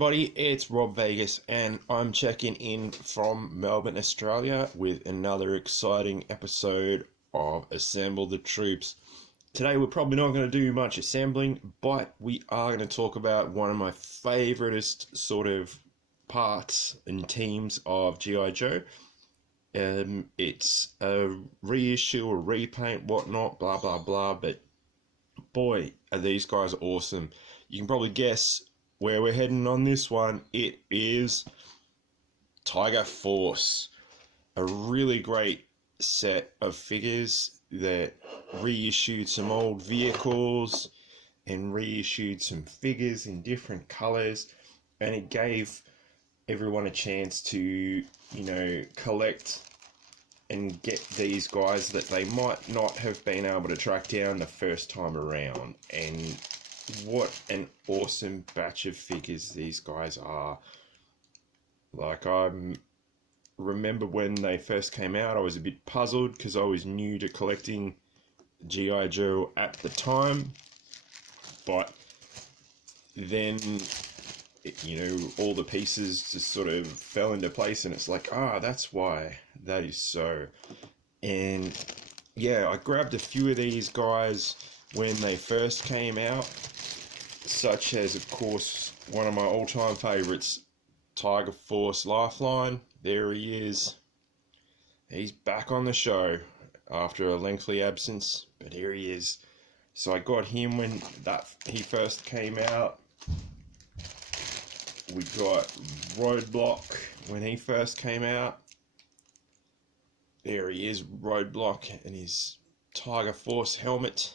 everybody, it's Rob Vegas and I'm checking in from Melbourne, Australia with another exciting episode of Assemble the Troops. Today we're probably not going to do much assembling, but we are going to talk about one of my favouriteest sort of parts and teams of G.I. Joe. It's a reissue, a repaint, whatnot, blah blah blah, but boy, are these guys awesome. You can probably guess where we're heading on this one. It is Tiger Force, a really great set of figures that reissued some old vehicles and reissued some figures in different colours, and it gave everyone a chance to, collect and get these guys that they might not have been able to track down the first time around. And what an awesome batch of figures these guys are. Like, I remember when they first came out, I was a bit puzzled because I was new to collecting G.I. Joe at the time. But then, all the pieces just sort of fell into place, and it's like, that's why that is so. And yeah, I grabbed a few of these guys when they first came out, such as, of course, one of my all-time favourites, Tiger Force Lifeline. There he is. He's back on the show after a lengthy absence, but here he is. So I got him when he first came out. We got Roadblock when he first came out. There he is, Roadblock, and his Tiger Force helmet.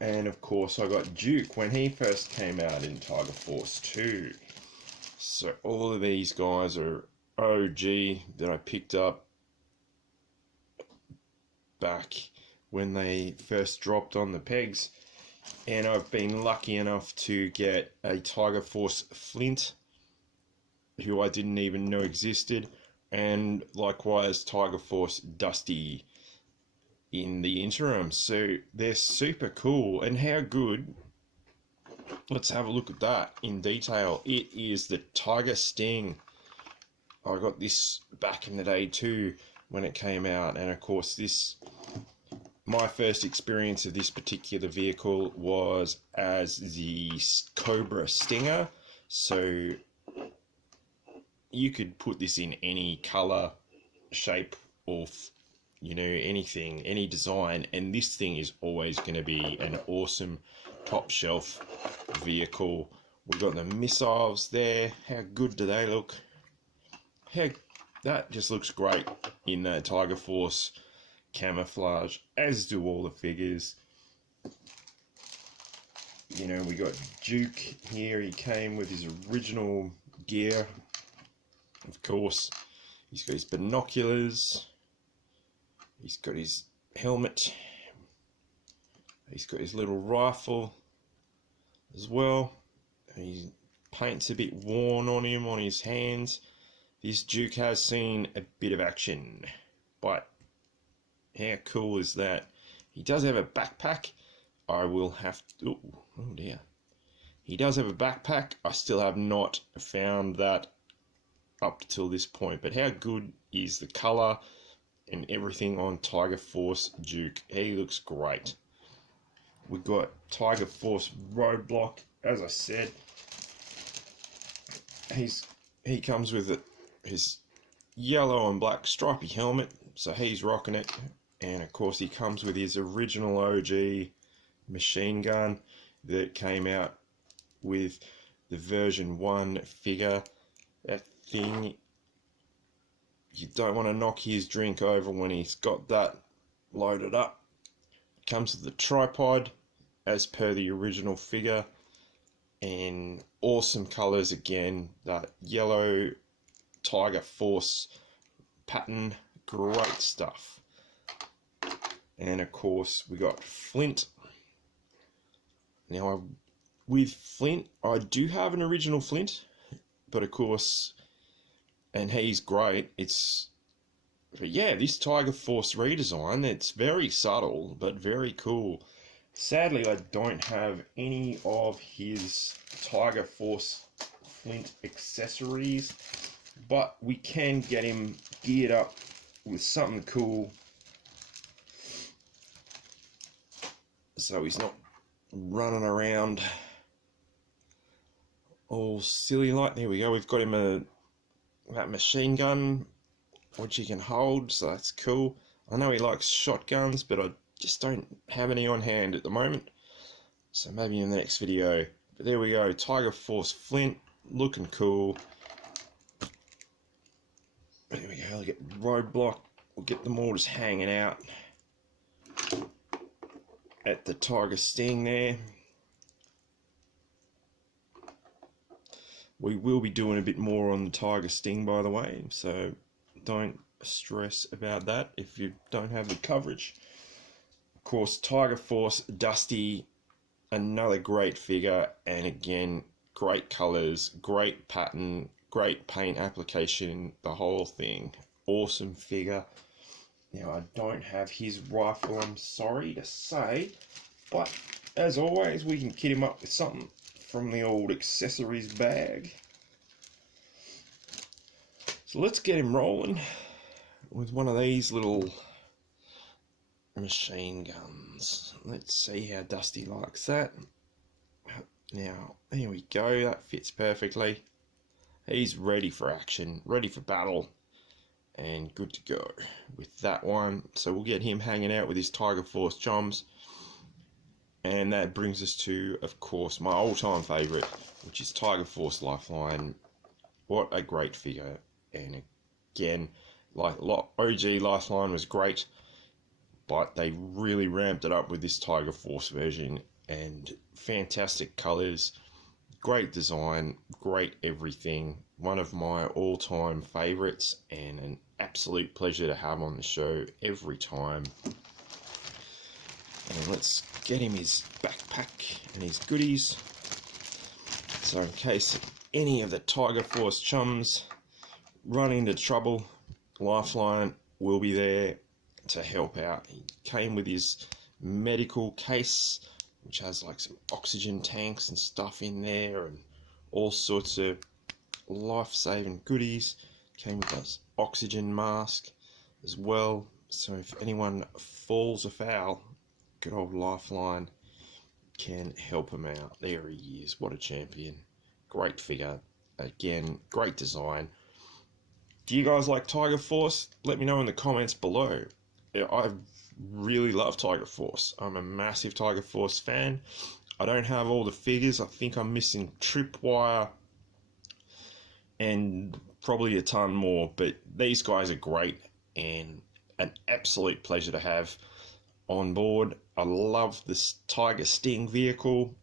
And of course I got Duke when he first came out in Tiger Force 2. So all of these guys are OG that I picked up back when they first dropped on the pegs. And I've been lucky enough to get a Tiger Force Flint, who I didn't even know existed, and likewise Tiger Force Dusty in the interim. So they're super cool. And how good, let's have a look at that in detail. It is the Tiger Sting. I got this back in the day too when it came out, and of course my first experience of this particular vehicle was as the Cobra Stinger. So you could put this in any colour, shape, or anything, any design, and this thing is always going to be an awesome top shelf vehicle. We've got the missiles there. How good do they look? That just looks great in the Tiger Force camouflage, as do all the figures. We got Duke here. He came with his original gear. Of course, he's got his binoculars. He's got his helmet. He's got his little rifle as well. His paint's a bit worn on him, on his hands. This Duke has seen a bit of action, but how cool is that? He does have a backpack. I will have to... Oh dear. He does have a backpack. I still have not found that up till this point. But how good is the colour and everything on Tiger Force Duke? He looks great. We've got Tiger Force Roadblock. As I said, he comes with his yellow and black stripy helmet, so he's rocking it. And of course he comes with his original OG machine gun that came out with the version 1 figure. That thing, you don't want to knock his drink over when he's got that loaded up. It comes with the tripod as per the original figure, and awesome colours again. That yellow Tiger Force pattern, great stuff. And of course we got Flint. Now with Flint, I do have an original Flint, but of course, and he's great. But yeah, this Tiger Force redesign, it's very subtle but very cool. Sadly, I don't have any of his Tiger Force Flint accessories, but we can get him geared up with something cool so he's not running around all silly like. There we go, we've got him that machine gun which he can hold, so that's cool. I know he likes shotguns, but I just don't have any on hand at the moment, so maybe in the next video. But there we go, Tiger Force Flint, looking cool. There we go, look at Roadblock. We'll get them all just hanging out at the Tiger Sting there. We will be doing a bit more on the Tiger Sting, by the way, so don't stress about that if you don't have the coverage. Of course, Tiger Force Dusty, another great figure, and again, great colours, great pattern, great paint application, the whole thing. Awesome figure. Now, I don't have his rifle, I'm sorry to say, but as always, we can kit him up with something from the old accessories bag. So let's get him rolling with one of these little machine guns. Let's see how Dusty likes that. Now, here we go, that fits perfectly. He's ready for action, ready for battle, and good to go with that one. So we'll get him hanging out with his Tiger Force chums. And that brings us to, of course, my all-time favourite, which is Tiger Force Lifeline. What a great figure. And again, like OG Lifeline was great, but they really ramped it up with this Tiger Force version. And fantastic colours, great design, great everything. One of my all-time favourites, and an absolute pleasure to have on the show every time. And let's get him his backpack and his goodies. So in case any of the Tiger Force chums run into trouble, Lifeline will be there to help out. He came with his medical case, which has like some oxygen tanks and stuff in there, and all sorts of life-saving goodies. Came with his oxygen mask as well, so if anyone falls afoul, good old Lifeline can help him out. There he is, what a champion. Great figure, again, great design. Do you guys like Tiger Force? Let me know in the comments below. I really love Tiger Force. I'm a massive Tiger Force fan. I don't have all the figures. I think I'm missing Tripwire and probably a ton more, but these guys are great and an absolute pleasure to have on board. I love this Tiger Sting vehicle,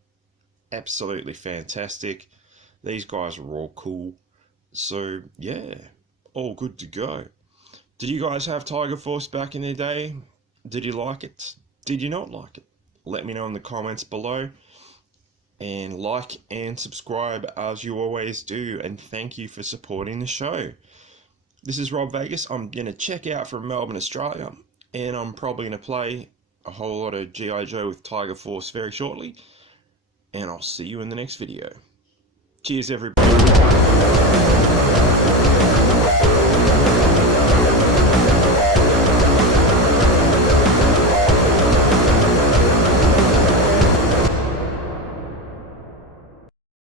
absolutely fantastic. These guys are all cool, so yeah, all good to go. Did you guys have Tiger Force back in the day? Did you like it? Did you not like it? Let me know in the comments below, and like and subscribe as you always do, and thank you for supporting the show. This is Rob Vegas. I'm going to check out from Melbourne, Australia, and I'm probably going to play a whole lot of G.I. Joe with Tiger Force very shortly, and I'll see you in the next video. Cheers, everybody.